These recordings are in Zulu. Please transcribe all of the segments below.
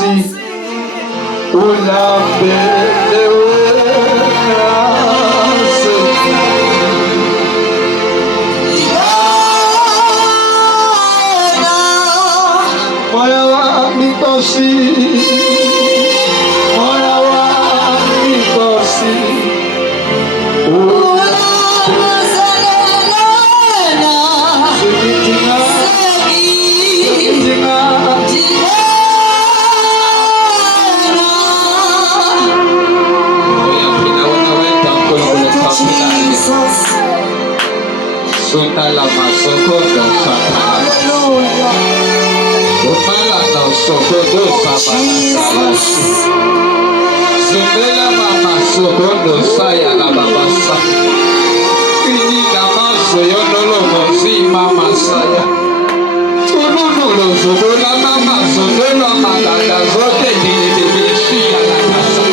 Nkosi ulambelewe moya wa Nkosi, moya wa Nkosi Sundala masoko hallelujah. Umala na soko do sabana. Sundela mama soko do saya la babasa. Kini na maso yonolo mozi mama saya. Tununu lo soko la mama sundela maganda zote ni bibishi ya la kasa.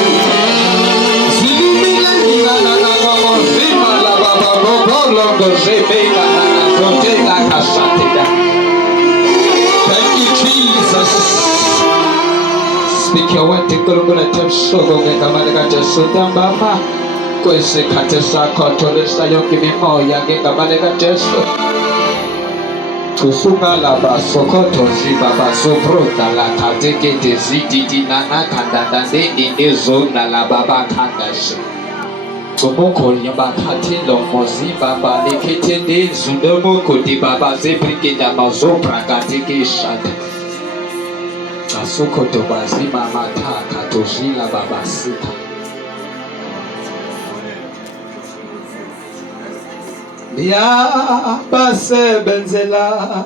Silumila ila na mozi mala baba bobo logo zebe. Thank you, Jesus. Speak your word. Take a look at the show. Get a sudamba. Kwese katesa kotolesa yoki mo yage kabalega testo. Tusuka la basokoto si baba soprota la kateke tezidi nana kanda de zona la baba kandash. Tomoko yamba katilo mozi baba leketende zundomo kodi baba zebrike da mazo prakatike shada. Asuko to bazima mata katozila baba sita. Ya base benzela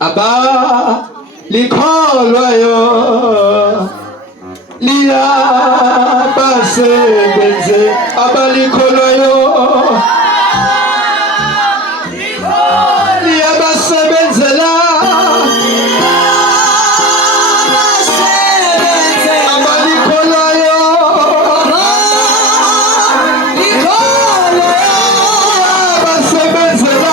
aba likolwayo Lia base benze abali koloyo Lia base benzela abali koloyo base benzela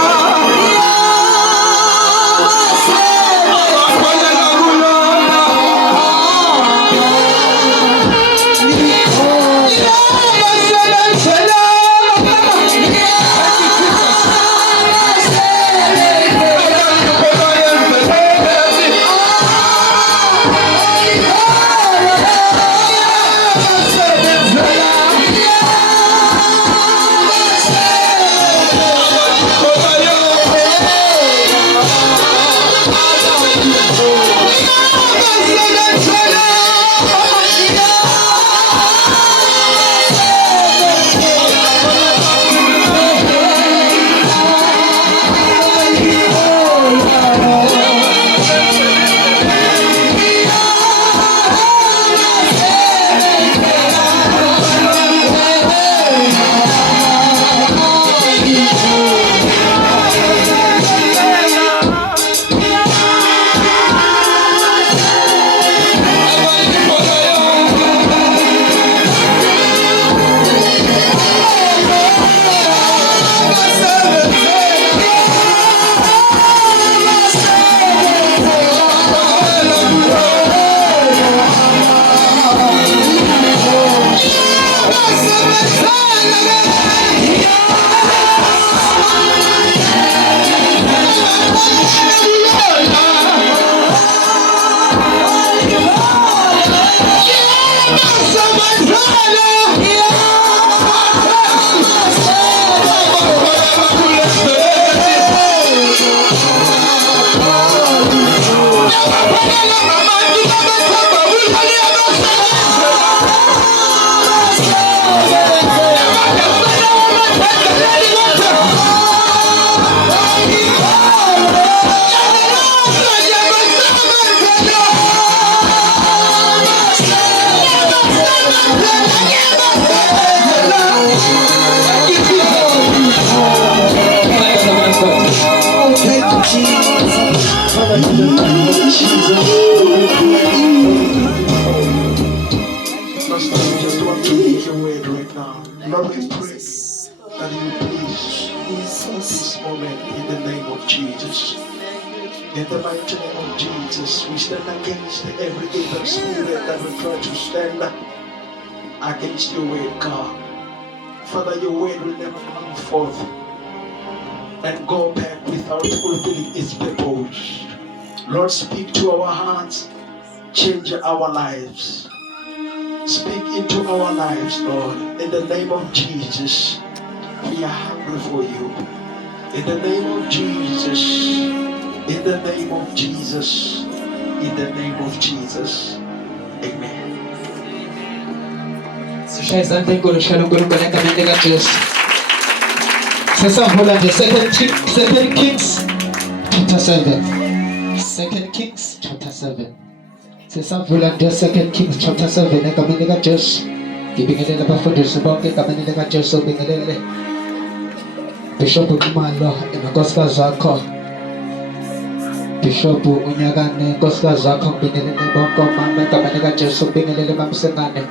Lord, we pray that you please this moment in the name of Jesus. In the mighty name of Jesus, we stand against every evil spirit that will try to stand against your word, God. Father, your word will never come forth and go back without fulfilling its purpose. Lord, speak to our hearts, change our lives. Speak into our lives, Lord. In the name of Jesus, we are hungry for you. In the name of Jesus, in the name of Jesus, in the name of Jesus. Amen. Second Kings chapter 7. 2 Kings chapter 7. Second Kings chapter 7. Ekameneka Jesu. Ibingelela abafundisi bonke ekameneka Jesu bingelele. Bishop Kumalo enkosikazi wakho. Bishop Unyakane enkosikazi wakho bingelele bonke omama ekameneka Jesu bingelele bamsengane.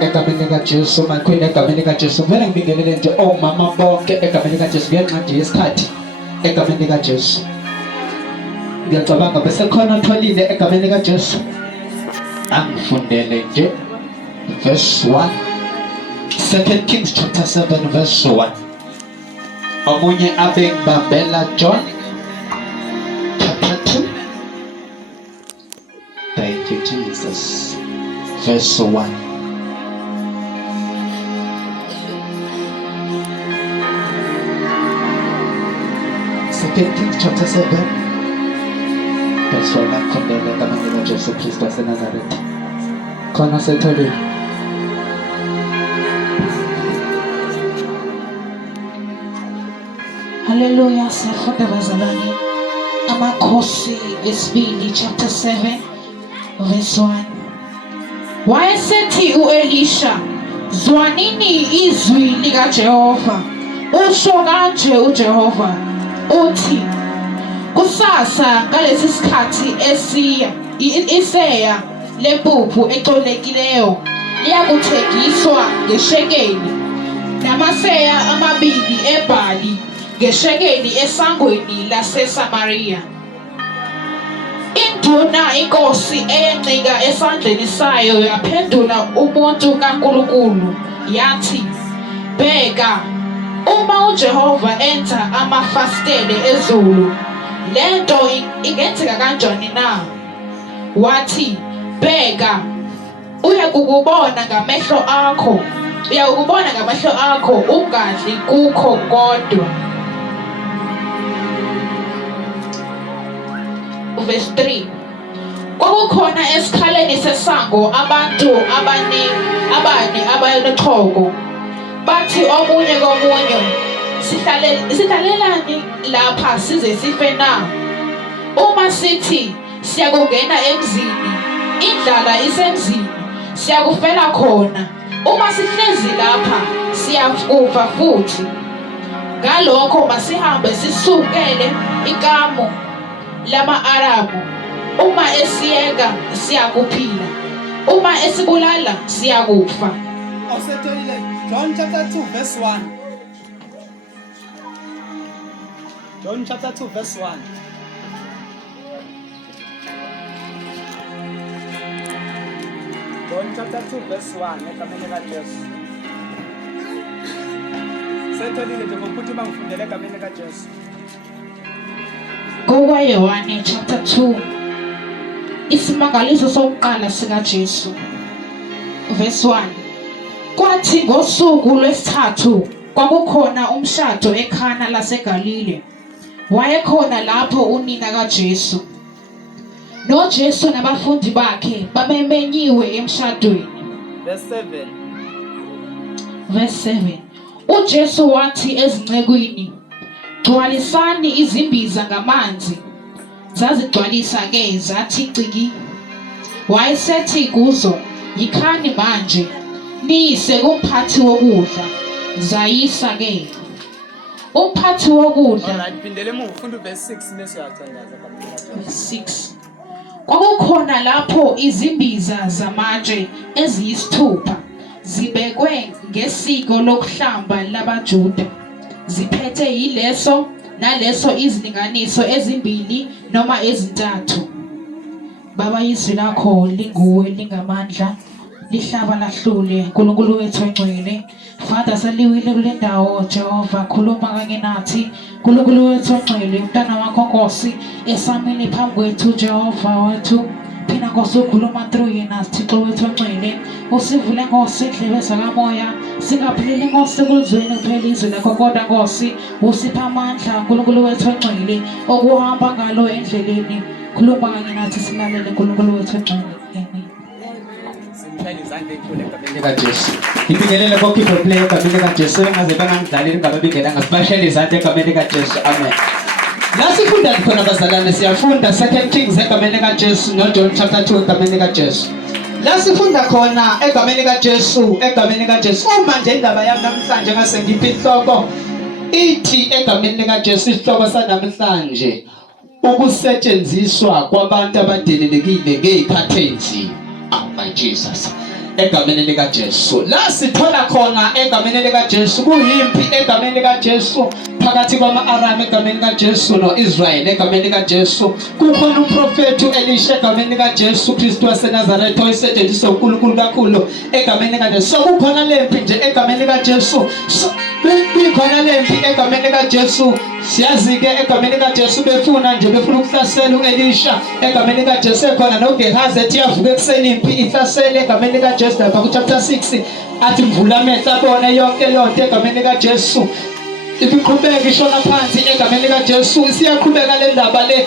Ekameneka Jesu makhwini ekameneka Jesu vele ngibingelele nje omama bonke ekameneka Jesu ngencwadi yesikhathi ekameneka Jesu. Ngiyacabanga bese khona tholile ekameneka Jesu. Angifundele nje verse 1. 2 Kings chapter 7 verse 1. Omunye abe ngibambela John chapter 2. Thank you Jesus. Verse 1. Second Kings chapter 7 verse 1. Akondele kamanyela Jesu Kristu wase Nazareth. Khona setholile. Hallelujah. Siyafunda bazalwane. Amakhosi esibili chapter 7 verse 1. Wayesethi uElisha, zwanini izwi likaJehova. Usho kanje uJehova uthi, kusasa ngalesi sikhathi iseya lempuphu ecolekileyo liyakuthengiswa ngeshekeli, namaseya amabili ebhali ngeshekeli esangweni laseSamariya. Induna inkosi eyencika esandleni sayo yaphendula umuntu kaNkulunkulu yathi, bheka, uma uJehova enza amafastele ezulu, lento ingenzeka kanjani na? Wathi, bheka, uyakubona ngamehlo akho, ungadli kukho kodwa. Verse 3. Kwakukhona esikhaleni sesango abantu abane abayinochoko. Bathi omunye komunye, sihlalelani lapha size sife na? Uma sithi siyakungena emzini, indlala isemzini, siyakufela khona. Uma sihlezi lapha siyakufa futhi. Ngalokho masihambe sisukele ikamu lama-Aramu. Uma esiyeka siyakuphila, uma esibulala siyakufa. John chapter 2 verse 1. John chapter 2 verse 1. John chapter 2 verse 1. Ekameni kaJesu. Setholile nje ngokuthi bangifundele ekameni kaJesu. KowaYohane chapter 2. Isimangaliso sokuqala sikaJesu. Verse 1. Kwathi ngosuku lwesithathu kwakukhona umshado eKhana laseGalile. Wayekhona lapho unina kaJesu. NoJesu nabafundi bakhe babemenyiwe emshadweni. Verse 7. Verse 7. uJesu wathi ezincekwini, gcwalisani izimbiza ngamanzi. Zazigcwalisa ke zathi ciki. Wayesethi kuzo, yikhani manje niyise kumphathi wokudla. Zayisa ke. Umphathi wokudla. Alright, phindele emuva ufunda verse 6 bese uyathandaza kakhulu. 6. Kwakukhona lapho izimbiza zamatshe eziyisithupha zibekwe ngesiko lokuhlamba labaJuda, ziphethe yileso naleso izilinganiso ezimbili noma ezintathu. Baba, izwi lakho linguwe, lingamandla, lihlaba lahlule. Nkulunkulu wethu ongcwele, Father, saliwile kule ndawo Jehova, khuluma kanye nathi. Nkulunkulu wethu ongcwele, umntana wakho Nkosi esamile phambi kwethu Jehova wethu, phina Nkosi ukhuluma through yena Thixo wethu ongcwele. Usivule Nkosi indlebe zakamoya, singaphileli Nkosi kulizweni kuphela izwi lakho, kodwa Nkosi usipha amandla Nkulunkulu wethu ongcwele okuhamba ngalo endleleni. Khuluma kanye nathi silalele Nkulunkulu wethu ongcwele. Amen. Simthwele izandla enkulu egameni likaJesu. Ngibingelele ko-people play egameni likaJesu, engaze bangangidlaleli ngababingelanga, sibashele izandla egameni likaJesu. Amen. La sifunda khona bazalwane, siyafunda 2 Kings egameni likaJesu noJohn chapter 2 egameni likaJesu. La sifunda khona egameni likaJesu, egameni likaJesu. Uma nje indaba yami namhlanje ngase ngiphi inhloko ithi egameni likaJesu, isihloko sanamhlanje ukusetshenziswa kwabantu abadelelekile ngezikhathi ezimbi. Oh my Jesus. Egameni likaJesu. La sithola khona egameni likaJesu kuyimpi egameni likaJesu phakathi kwama-Aram egameni likaJesu no-Israel egameni likaJesu. Kukhona umprofethi u-Elisha egameni likaJesu Kristu waseNazaretha oyisetshenziswa uNkulunkulu kakhulu egameni likaJesu. So kukhona lempi nje egameni likaJesu. Kukhona lempi egameni likaJesu. Siyazi-ke egameni likaJesu befuna ukuhlasela u-Elisha egameni likaJesu. Ekhona noGehazi ethi yavuka ekuseni impi ihlasele egameni likaJesu. Lapha ku-chapter 6 athi mvula amehlo abone yonke leyo nto egameni likaJesu. Ibiqhubeka ishona phansi egameni likaJesu. Siyaqhubeka le ndaba le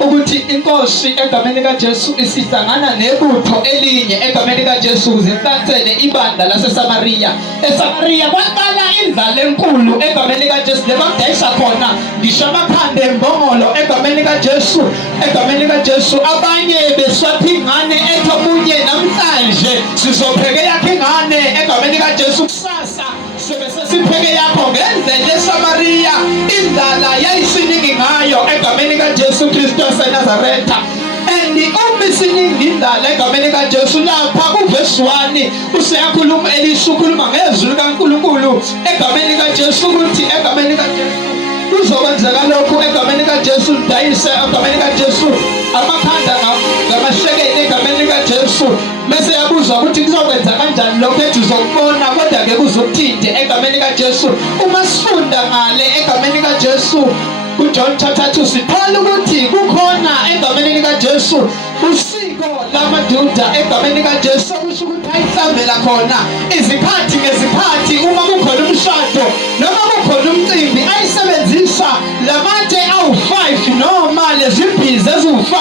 ukuthi inkosi egameni likaJesu isihlangana nebutho elinye egameni likaJesu ukuze ihlasele ibandla laseSamariya. ESamariya kwaqala indlala enkulu egameni likaJesu lebadayisa khona ngisho amakhanda embongolo egameni likaJesu. Egameni likaJesu abanye beswapha ingane ethi omunye namhlanje sizopheka yakhe ingane egameni likaJesu, kusasa sipheke yakho ngendlela eSamariya. Indlala yayisiningi ngayo egameni likaJesu Kristu waseNazaretha. And uma isiningi indlala egameni likaJesu, lapha kuvesi 1 useyakhuluma Elisha ukhuluma ngezwi likaNkulunkulu egameni likaJesu ukuthi egameni likaJesu kuzokwenzeka lokhu egameni likaJesu, lidayise egameni likaJesu amakhanda ngamashekeli egameni likaJesu. Bese yabuzwa ukuthi kuzokwenza kanjani lokho, ethi uzokubona kodwa-ke kuzokuthinte egameni likaJesu. Uma sifunda ngale egameni likaJesu kuJohn chapter 2 sithola ukuthi kukhona egameni likaJesu usiko lamaJuda egameni likaJesu, kusho ukuthi ayihlambela khona izikhathi ngezikhathi. Uma kukhona umshado noma kukhona umcimbi ayisebenzisa lamatshe awu-5 noma lezimbiza eziwu-5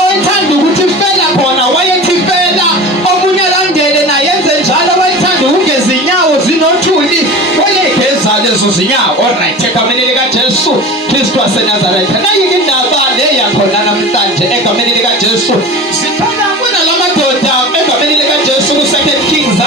oyithanda ukuthi fela khona wayethi fela. Omunye landele naye yenze njalo, wayethanda ukugeza inyawo zinothuli wayegeza lezo zinyawo. Alright, egameni likaJesu Kristu waseNazaretha. Nayi indaba le yakhona namhlanje egameni likaJesu. Sithola kuna lamadoda egameni likaJesu ku-2 Kings.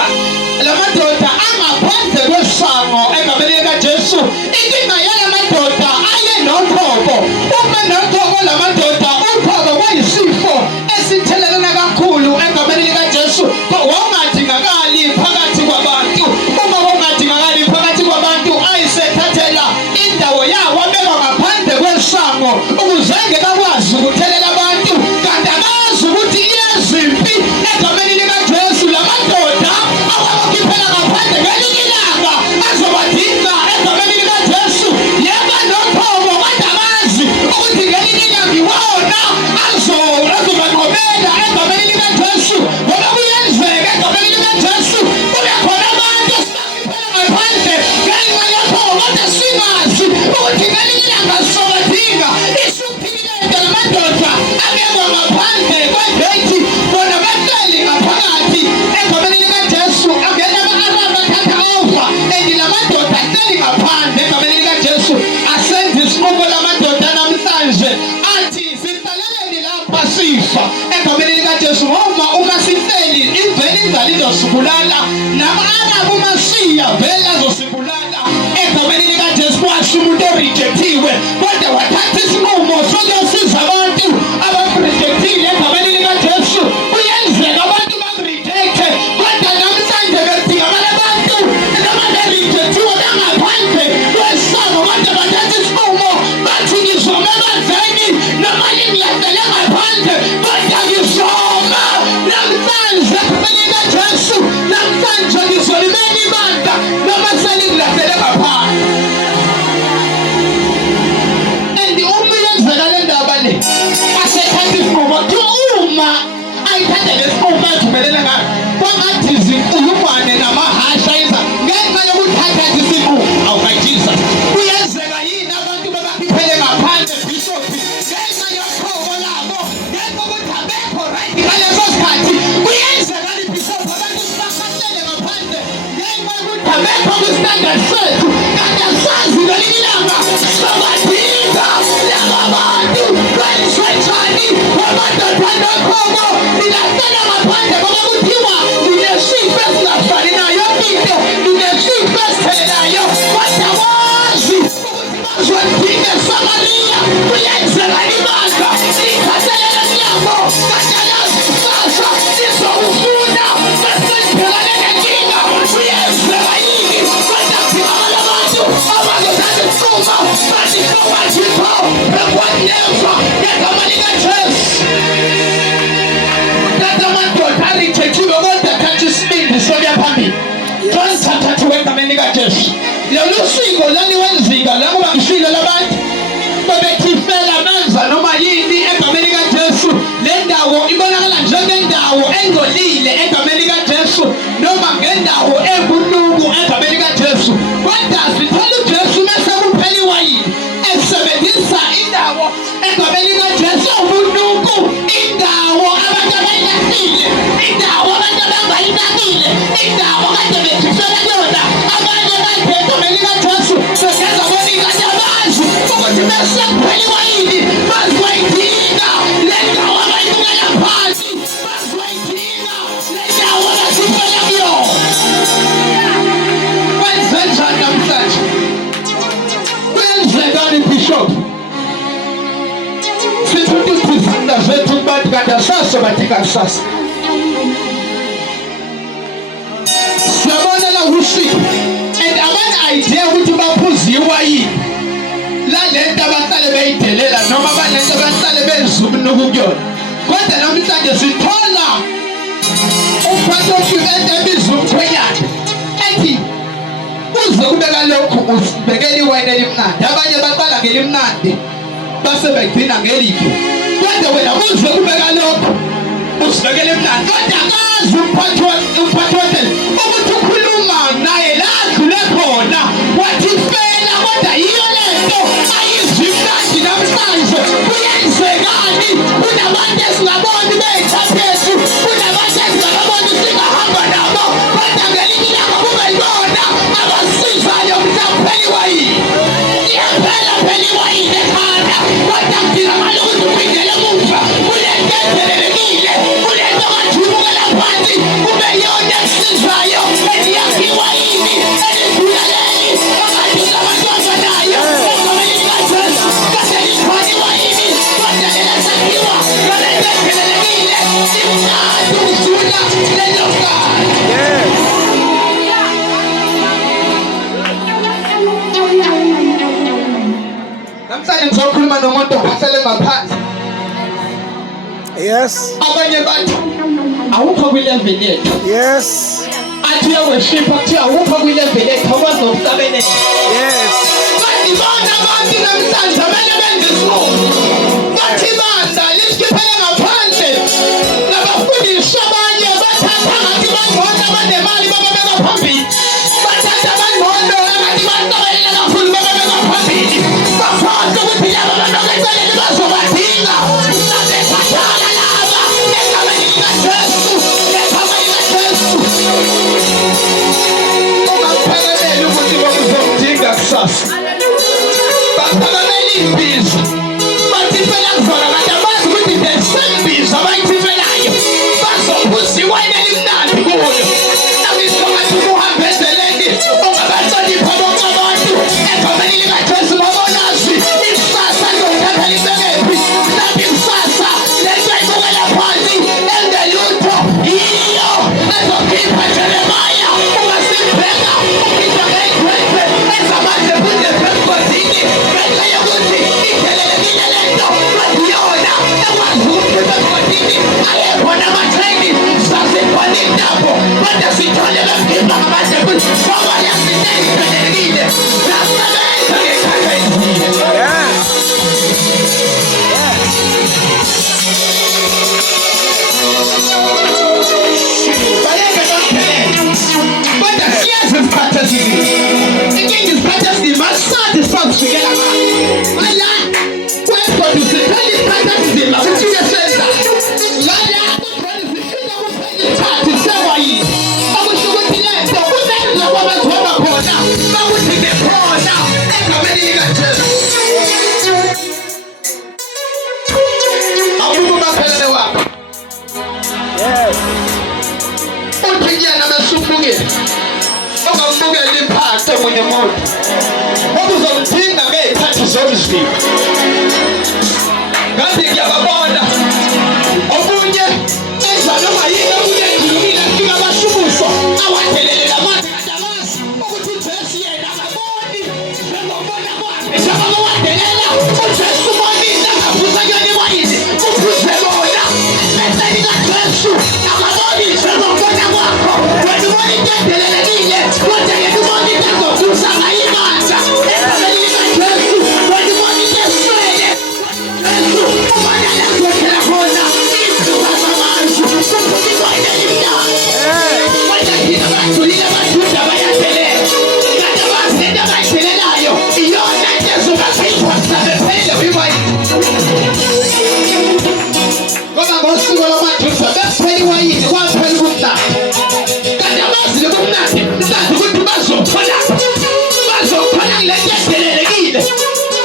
Lamadoda angaphandle kwesango egameni likaJesu. Inkinga yalamadoda aye noqobo. Uma noqobo lamadoda, uqobo kwayisifo esithelelana kakhulu egameni likaJesu. Wangadingakali phakathi kwabantu. Uma wangadingakali phakathi kwabantu, ayisethathela indawo yawo abeka ngaphandle kwesango ukuze ngekakwazi ukuthelela abantu. Kanti akazi ukuthi iyezimpi egameni likaJesu. Lamadoda awakhiphela ngaphandle ngelinye ilanga azobadinga egameni likaJesu. Yeba noqobo kodwa akazi ukuthi ngelinye ilanga iwona azobanqobela egameni likaJesu. Ngoba kuyenzeka egameni likaJesu kube khona abantu esibakhiphela ngaphandle ngenxa yakho, kodwa singazi ukuthi ngelinye ilanga sizobadinga. Isuphilele lamadoda abekwa ngaphandle kwegeyithi, bona behleli ngaphakathi egameni likaJesu. Angena ama-Aram athatha over and lamadoda ahleli ngaphandle egameni likaJesu. Asenza isinqumo lamadoda namhlanje athi sihlaleleni lapha sifa egameni likaJesu, ngoba uma sihleli ivele indlala izosibulala, nama-Aram uma siya vele azosibulala egameni likaJesu. Kwasho umuntu orejectiwe kodwa wathatha isinqumo sokuyosiza abantu abarejectile egameni likaJesu. Kuyenzeka abantu bamrejecte, kodwa namhlanje bedingakala abantu noma berejectiwe bangaphandle kwesango, kodwa bathatha isinqumo never ngegama likaJesu. Tata amadoda arejectiwe kodwa thatha isibindi sokuya phambili. Thatha egameni likaJesu. Lolu siko laniwenzika la kuba ngishilo labantu babethifela manza noma yini egameni likaJesu. Le ndawo ibonakala njengendawo engcolile egameni likaJesu noma ngendawo ebunuku egameni likaJesu. Kodwa sithola uJesu mase kuphela iwayini esebenzisa indawo egameni likaJesu ubunuku, indawo abantu abayilahile, indawo abantu abangayinakile, indawo kade bethifela yona. Abanye kade egameni likaJesu begeza bonikade abazi ukuthi bese kuphela iwayini bazoyidinga le ndawo abayibukela phansi, bazoyidinga le ndawo abasifela kuyona. Kwenzenjani namhlanje? Kwenzekani Bishop? Sithuthi izifunda zethu bathi kanti asase bathi kasasa. Siyabona la usiko and abana-idea ukuthi baphuze iwayini lalento abahlale beyidelela noma balento abahlale bezubunuku kuyona. Kodwa namhlanje sithola umphathi wokuvenda ebiza umkhwenyana ethi uze kubeka lokhu usibekela iwayini elimnandi. Abanye baqala ngelimnandi base begcina ngelibi. Kodwa wena uze kubeka lokhu usibekela elimnandi. Kodwa akazi umphathi wotela ukuthi ukhuluma naye la adlule khona wathi fela. Kodwa yiyo lento ayizwi mnandi namhlanje. Kuyenzekani? Kunabantu esingaboni bey'thaphethu, kunabantu esingaboni singahamba nabo, kodwa ngelinye ilanga kube yibona abasizayo mhlawumbe iwayini. Iyaphela phela iwayini ekhanda, kodwa kudingakala ukuthi uphindele emuva kulento edelelekile, kulento ongathubukela phansi, kube yona esizayo eliyakha iwayini elidluleleni okade abantu abanayo egameni likaJesu. Kade likhona iwayini kodwa lelasakhiwa ngalento edelelekile limnandi ukudlula lelo kade. Namhlanje ngizokhuluma nomuntu ophasele ngaphansi. Yes. Abanye bathi awukho kwi-level yethu. Yes. Athi uyaworship kuthiwa awukho kwi-level yethu awukwazi nokuhlabeleka. Yes. Bathi bona abantu namhlanje abanye benza isifungo. Bathi bandla lisikhiphele ngaphandle. Nabafundisi abanye bathatha ngathi bangcono abanemali bababeka phambili. Bathatha abangcono ngathi bahlabelele kakhulu bababeka phambili. Bafunda ukuthi laba bantu eceleni bazobadinga. Nabekhathala laba egameni likaJesu, egameni likaJesu. Ungapheleleli ukuthi bakuzomdinga kusasa. Baphakamela imbizo bathi phela kuzona kanti abazi ukuthi the same mbizo abayithifelayo bazophuza iwayini elimnandi kuyo. Nakuyisokathi ukuhamba endleleni ungabahlonipha bonke abantu egameni likaJesu babonazi ikusasa lizothatha libekephi. Mhlawumbe ikusasa lento ayibukela phansi engelutho yiyo ezokhipha Jeremaya ungasibheka ukhipha ngey'gwethe ezamandla kude phezukodini ngenxa yokuthi idelelekile lento bathi yona ekwazi ukukhipha phezukodini ayekhona amatreni sasekhona intambo kodwa sithole bekhipha ngamandla kuthi ngoba yasinto ezidelelekile nasebenza ngekhathi ezile. Bayeke nokuphelele kodwa siyazi isikhathi esinzima. Inkinga isikhathi esinzima asisade sisazifikelela ngalo. Ngala kwezona siphela isikhathi esinzima kufike senza. Ngala kukhona sifika kuphela isikhathi sewayini. Okusho ukuthi lento kumele lokho abazoba khona bakuthi bekhona egameni likaJesu. Awubuke umaphelele wakho. Yes. Uthi kuyena besubukele ongambukela imphatho omunye umuntu okuzomdinga ngey'khathi zomzimba. Ngathi ngiyababona omunye enza noma yini omunye endlulile afika abashubuso awathelelela amanzi kanti amazi ukuthi uJesu yena akaboni njengokubona kwakhe njengoba wadelela uJesu ubonile liyedelelekile kodwa ke kubona into ezokusa ngayimandla egameni likaJesu wadibona into eswele Jesu ubona la kwekhela khona izinto zamanje kuphuka elimnyama wena thina bathulile bajuda bayadelela kanti abazi into abayidelelayo iyona into ezobaphiwa sabephelele wiwayini ngoba ngosiko lwamajuda bephela iwayini kwaphela ubumnandi kanti abazi lobumnandi mnandi ukuthi bazophola kule nto edelelekile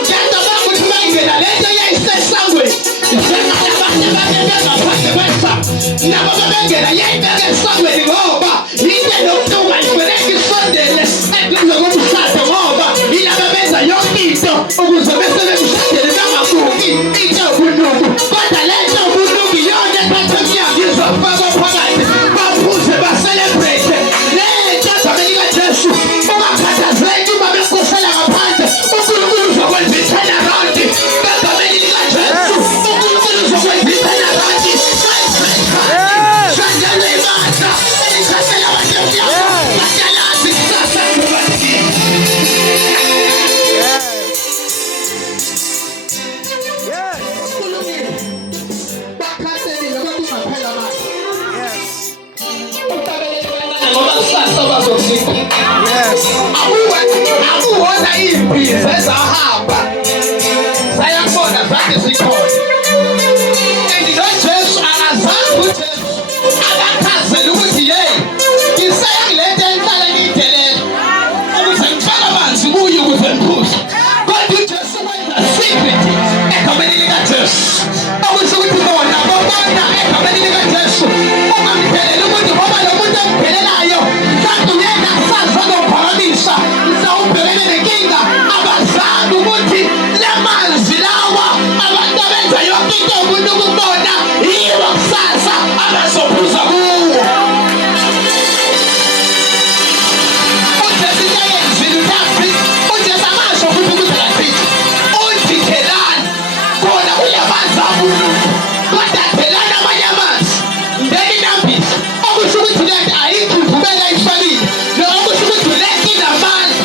ngiyacabanga ukuthi bayingena le nto yayisesangweni njengalabanye babebengaphandle kwesango nabo babengena yayibeke esangweni ngoba yinto nokunuka ifanele isondele eduze komshado ngoba yilaba benza yonke into ukuze bese bemshadele bangabuki into yobunuku kodwa le nto yobunuku iyona ethatha emnyango izofakwa phakathi baphuze baselebrate le nto egameni likaJesu ungakhathazeki uma benkosela ngaphandle uNkulunkulu uzokwenza i-turnaround egameni likaJesu uNkulunkulu uzokwenza i-turnaround shadele imandla elikhathela abantu emnyango badalazi kusasa kubathini kulungile bakhathelile kodwa ungaphela manje utabelekana ngoba kusasa bazofika akuwona iy'mbiza ezahamba sayakubona zange zikhona and noJesu akazange uJesu akakhazele ukuthi yeyi ngiseyangiletha enhlala ngiyidelela ukuze ngifake amanzi kuyo ukuze ngiphuze kodwa uJesu wenza secret egameni likaJesu okusho ukuthi bona babona egameni likaJesu ungamdeleli ukuthi ngoba lo muntu emdelelayo kanti uyena asazi azophakamisa mhlawumbhekene nenkinga abazali ukuthi le manzi lawa abantu abenza yonke into yobunuku kubona yibo kusasa abazophuza kuwo uJesu into ayenzile utazi uJesu amasho futhi ukuthi akazithi uthi thelani khona kule manzi abunuku kodwa thelani amanye amanzi ngeni nambisa okusho ukuthi le nto ayithuthumela ifanile noma kusho ukuthi le nto inamandla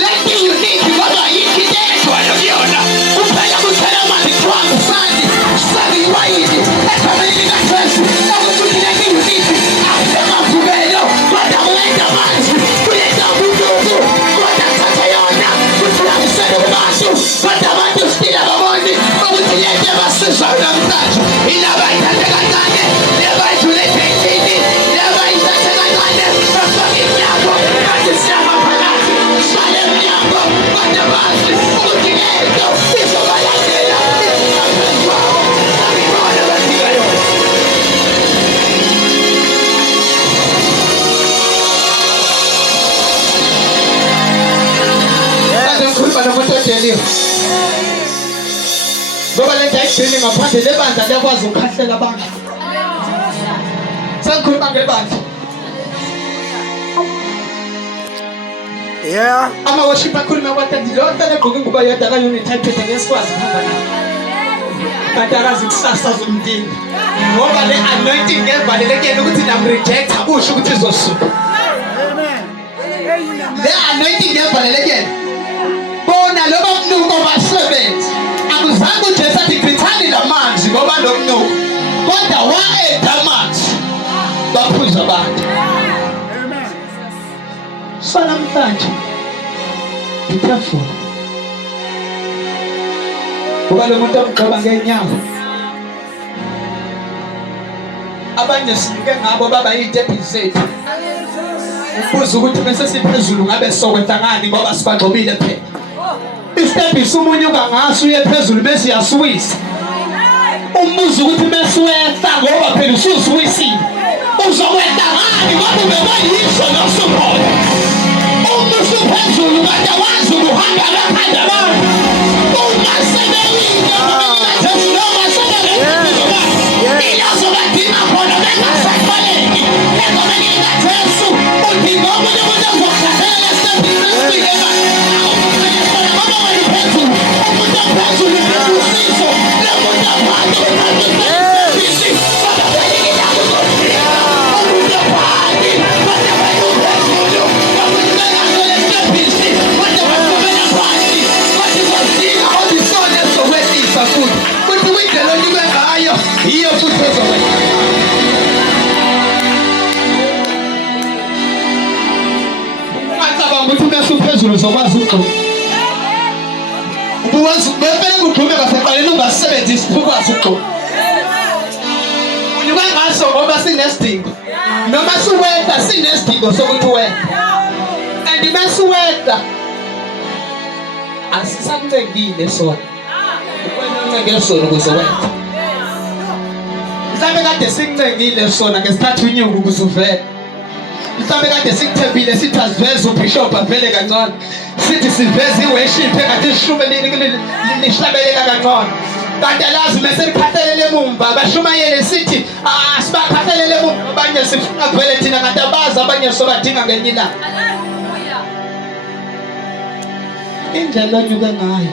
le nto unique ngoba yikho into eyedwa kuyona kuphela kuthela amanzi kuthiwa ngisandi sali iwayini egameni likaJesu okusho ukuthi le nto unique akusemavukelo kodwa kuletha amanzi kuletha ubunuku kodwa kuthatha yona kuthulangisele kubantu kodwa abantu still ababoni ukuthi le nto ebasizayo namhlanje ilaba ithathe kancane lebayidlule ebhekini lebayithathe kancane bafake emnyango kanti siyama phakathi sale emnyango kodwa bazi ukuthi le nto izobalandela ingaphezu kwabo abibona bafika yona kade ngikhuluma nomuntu odeliwe ngoba le nto ayigcini ngaphandle lebandla liyakwazi ukukhahlela abantu sengikhuluma ngebandla ama-worship akhuluma kwathi leyo nto legqoke ingubo yodwa ka-unity ayiphethe ngesikwazi kuhamba nayo kanti akazi kusasa zomdinga ngoba le anointing ngevalelekeni ukuthi namrejecta kusho ukuthi izosuka le anointing ngevalelekeni bona loba mnuko basebenzi akuzange uJesu athi chithani la manzi ngoba nomnuko kodwa wa-eda amanzi baphuza abantu sanamhlanje ngithafula ngoba lo muntu amgqoba ngeenyawo abanye sinike ngabo baba yiy'tebhi zethu ubuza ukuthi bese siphezulu ngabe sokwenza ngani ngoba sibagxobile phela isitebhisi umunye ungangaso uye phezulu bese uyasuwisa umbuza ukuthi bese wehla ngoba phela ususuwisile uzokwenda ngani ngoba ubebayisho nosumona uma usuphezulu kade wazi ukuhamba ngaphandle abantu uma sebewile noma sebewile ilazobadinga khona bengasafaneki egameni likaJesu uthi ngoba umuntu ozokuhlasela esitebhisi ngoba wena phezulu umuntu ophezulu usizo lomuntu aphansi esitebhisi kodwa belekela umuntu aphansi kodwa indlela onyuke ngayo yiyo futhi ezokwenza. Ungacabanga ukuthi bese uphezulu uzokwazi ukugxuma. Ubuwazi befike ugxume kaseqaleni ungasebenzisi ukwazi ukugxuma. Unyuka ngaso ngoba sinesidingo. Noma siweda sinesidingo sokuthi wena. And bese weda asisakuncengile sona. Wena uncenge sona ukuze wena. Mhlawumbe kade sikuncengile sona ngesikhathi unyuka ukuze uvele. Mhlawumbe kade sikuthembile sithi asiveze ubishop avele kancane. Sithi siveze iworship engathi sishume lihlabelela kancane. Kanti alazi mase likhathalele emumva abashumayele sithi sibakhathalele emumva abanye sifuna kuvele thina kanti abazi abanye sobadinga ngenye ilanga. Indlela onyuke ngayo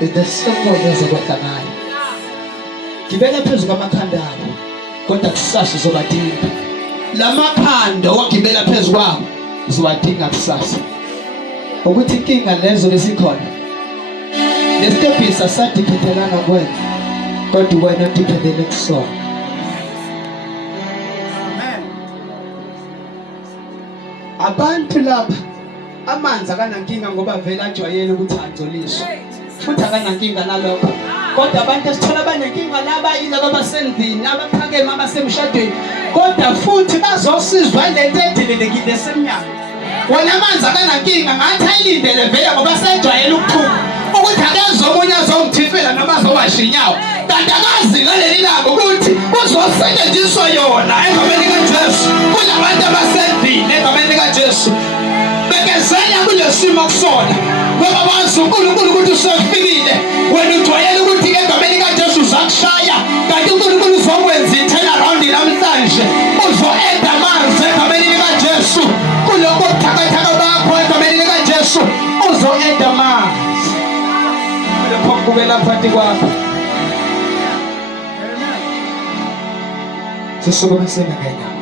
is the same ezokwenza ngayo. Gibela phezu kwamakhanda abo kodwa kusasa uzobadinga. Lamakhanda wagibela phezu kwawo uzowadinga kusasa. Ukuthi inkinga lezo lesikhona lesitebhisa sadiphethelana kwena kodwa wena udiphetele kusona. Abantu laba amanzi akanankinga ngoba vele ajwayele ukuthi angcoliswe futhi akanankinga nalokho. Kodwa abantu esithola abanenkinga laba yilabo abasendlini abaphakeme abasemshadweni kodwa futhi bazosizwa ilento edilelekile esemnyango. Wona amanzi akanankinga ngathi ayilindele vele ngoba sejwayele ukuphuma ukuthi akenze omunye azomthifela noma azowasha inyawo. Kanti akazi ngaleli langa ukuthi kuzosetshenziswa yona egameni kaJesu kulabantu abasendlini egameni kaJesu. Bekezela kulesimo kusona ngoba wazi uNkulunkulu ukuthi usefikile. Wena ujwayele ukuthi egameni kaJesu uzakushaya kanti uNkulunkulu uzokwenza i-turnaround namhlanje. Uzo-eda amanzi egameni kaJesu kulokho buthakathaka bakho egameni kaJesu uzo-eda amanzi kulokho kubela phakathi kwakho. Sisukume sena ngena